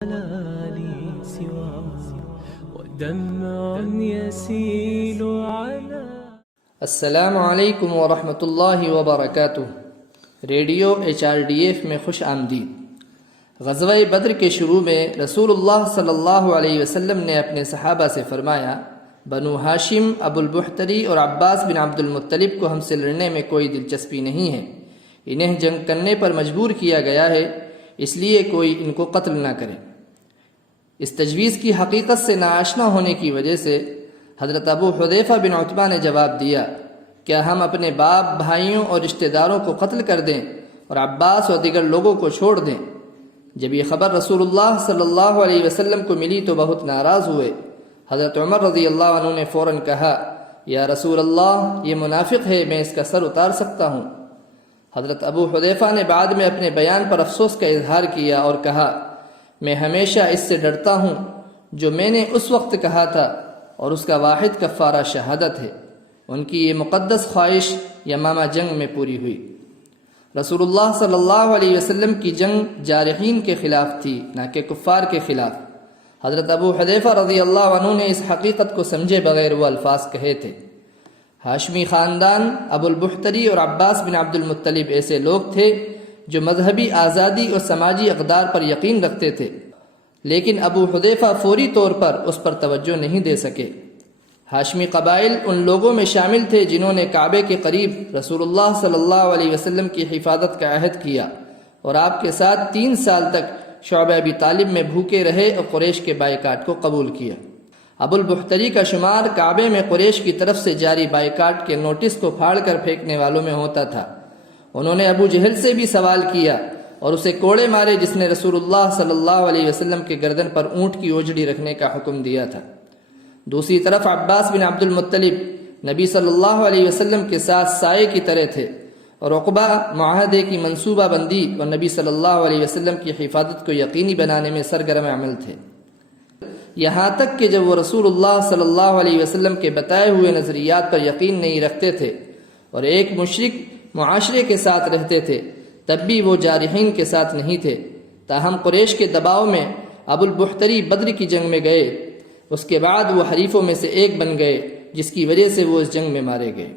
لي سواه ودمع يسيل على السلام علیکم ورحمۃ اللہ وبرکاتہ۔ ریڈیو HRDF میں خوش آمدید۔ غزوہ بدر کے شروع میں رسول اللہ صلی اللہ علیہ وسلم نے اپنے صحابہ سے فرمایا، بنو ہاشم، ابو البختری اور عباس بن عبد المطلب کو ہم سے لڑنے میں کوئی دلچسپی نہیں ہے۔ انہیں جنگ کرنے پر مجبور کیا گیا ہے، اس لیے کوئی ان کو قتل نہ کرے۔ اس تجویز کی حقیقت سے ناآشنا ہونے کی وجہ سے حضرت ابو حذیفہ بن عتبہ نے جواب دیا، کیا ہم اپنے باپ، بھائیوں اور رشتہ داروں کو قتل کر دیں اور عباس اور دیگر لوگوں کو چھوڑ دیں؟ جب یہ خبر رسول اللہ صلی اللہ علیہ وسلم کو ملی تو بہت ناراض ہوئے۔ حضرت عمر رضی اللہ عنہ نے فوراً کہا، یا رسول اللہ، یہ منافق ہے، میں اس کا سر اتار سکتا ہوں۔ حضرت ابو حذیفہ نے بعد میں اپنے بیان پر افسوس کا اظہار کیا اور کہا، میں ہمیشہ اس سے ڈرتا ہوں جو میں نے اس وقت کہا تھا، اور اس کا واحد کفارہ شہادت ہے۔ ان کی یہ مقدس خواہش یمامہ جنگ میں پوری ہوئی۔ رسول اللہ صلی اللہ علیہ وسلم کی جنگ جارحین کے خلاف تھی، نہ کہ کفار کے خلاف۔ حضرت ابو حذیفہ رضی اللہ عنہ نے اس حقیقت کو سمجھے بغیر وہ الفاظ کہے تھے۔ ہاشمی خاندان، ابو البختری اور عباس بن عبد المطلب ایسے لوگ تھے جو مذہبی آزادی اور سماجی اقدار پر یقین رکھتے تھے، لیکن ابو حذیفہ فوری طور پر اس پر توجہ نہیں دے سکے۔ ہاشمی قبائل ان لوگوں میں شامل تھے جنہوں نے کعبے کے قریب رسول اللہ صلی اللہ علیہ وسلم کی حفاظت کا عہد کیا اور آپ کے ساتھ 3 سال تک شعبہ ابی طالب میں بھوکے رہے اور قریش کے بائیکاٹ کو قبول کیا۔ ابو البختری کا شمار کعبے میں قریش کی طرف سے جاری بائیکاٹ کے نوٹس کو پھاڑ کر پھینکنے والوں میں ہوتا تھا۔ انہوں نے ابو جہل سے بھی سوال کیا اور اسے کوڑے مارے جس نے رسول اللہ صلی اللہ علیہ وسلم کے گردن پر اونٹ کی اوجڑی رکھنے کا حکم دیا تھا۔ دوسری طرف عباس بن عبد المطلب نبی صلی اللہ علیہ وسلم کے ساتھ سائے کی طرح تھے، اور عقبہ معاہدے کی منصوبہ بندی اور نبی صلی اللہ علیہ وسلم کی حفاظت کو یقینی بنانے میں سرگرم عمل تھے، یہاں تک کہ جب وہ رسول اللہ صلی اللہ علیہ وسلم کے بتائے ہوئے نظریات پر یقین نہیں رکھتے تھے اور ایک مشرک معاشرے کے ساتھ رہتے تھے، تب بھی وہ جارحین کے ساتھ نہیں تھے۔ تاہم قریش کے دباؤ میں ابو البختری بدر کی جنگ میں گئے، اس کے بعد وہ حریفوں میں سے ایک بن گئے، جس کی وجہ سے وہ اس جنگ میں مارے گئے۔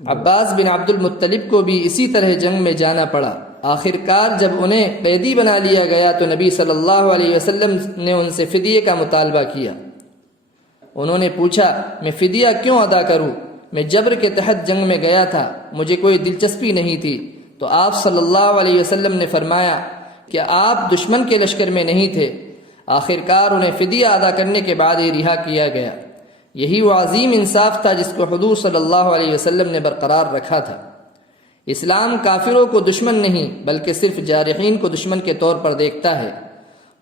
عباس بن عبد المطلب کو بھی اسی طرح جنگ میں جانا پڑا۔ آخر کار جب انہیں قیدی بنا لیا گیا تو نبی صلی اللہ علیہ وسلم نے ان سے فدیے کا مطالبہ کیا۔ انہوں نے پوچھا، میں فدیہ کیوں ادا کروں؟ میں جبر کے تحت جنگ میں گیا تھا، مجھے کوئی دلچسپی نہیں تھی۔ تو آپ صلی اللہ علیہ وسلم نے فرمایا کہ آپ دشمن کے لشکر میں نہیں تھے۔ آخر کار انہیں فدیہ ادا کرنے کے بعد ہی رہا کیا گیا۔ یہی وہ عظیم انصاف تھا جس کو حضور صلی اللہ علیہ وسلم نے برقرار رکھا تھا۔ اسلام کافروں کو دشمن نہیں بلکہ صرف جارحین کو دشمن کے طور پر دیکھتا ہے۔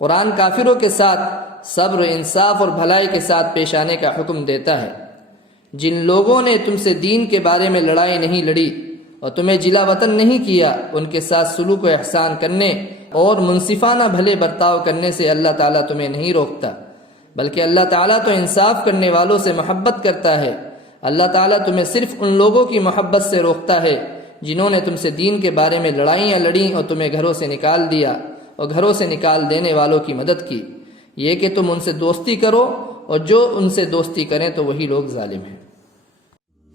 قرآن کافروں کے ساتھ صبر، انصاف اور بھلائی کے ساتھ پیش آنے کا حکم دیتا ہے۔ جن لوگوں نے تم سے دین کے بارے میں لڑائی نہیں لڑی اور تمہیں جلا وطن نہیں کیا، ان کے ساتھ سلوک و احسان کرنے اور منصفانہ بھلے برتاؤ کرنے سے اللہ تعالیٰ تمہیں نہیں روکتا، بلکہ اللہ تعالیٰ تو انصاف کرنے والوں سے محبت کرتا ہے۔ اللہ تعالیٰ تمہیں صرف ان لوگوں کی محبت سے روکتا ہے جنہوں نے تم سے دین کے بارے میں لڑائیاں لڑیں اور تمہیں گھروں سے نکال دیا اور گھروں سے نکال دینے والوں کی مدد کی، یہ کہ تم ان سے دوستی کرو، اور جو ان سے دوستی کریں تو وہی لوگ ظالم ہیں۔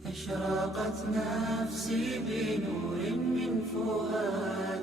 أشرقت نفسي بنور من فؤاد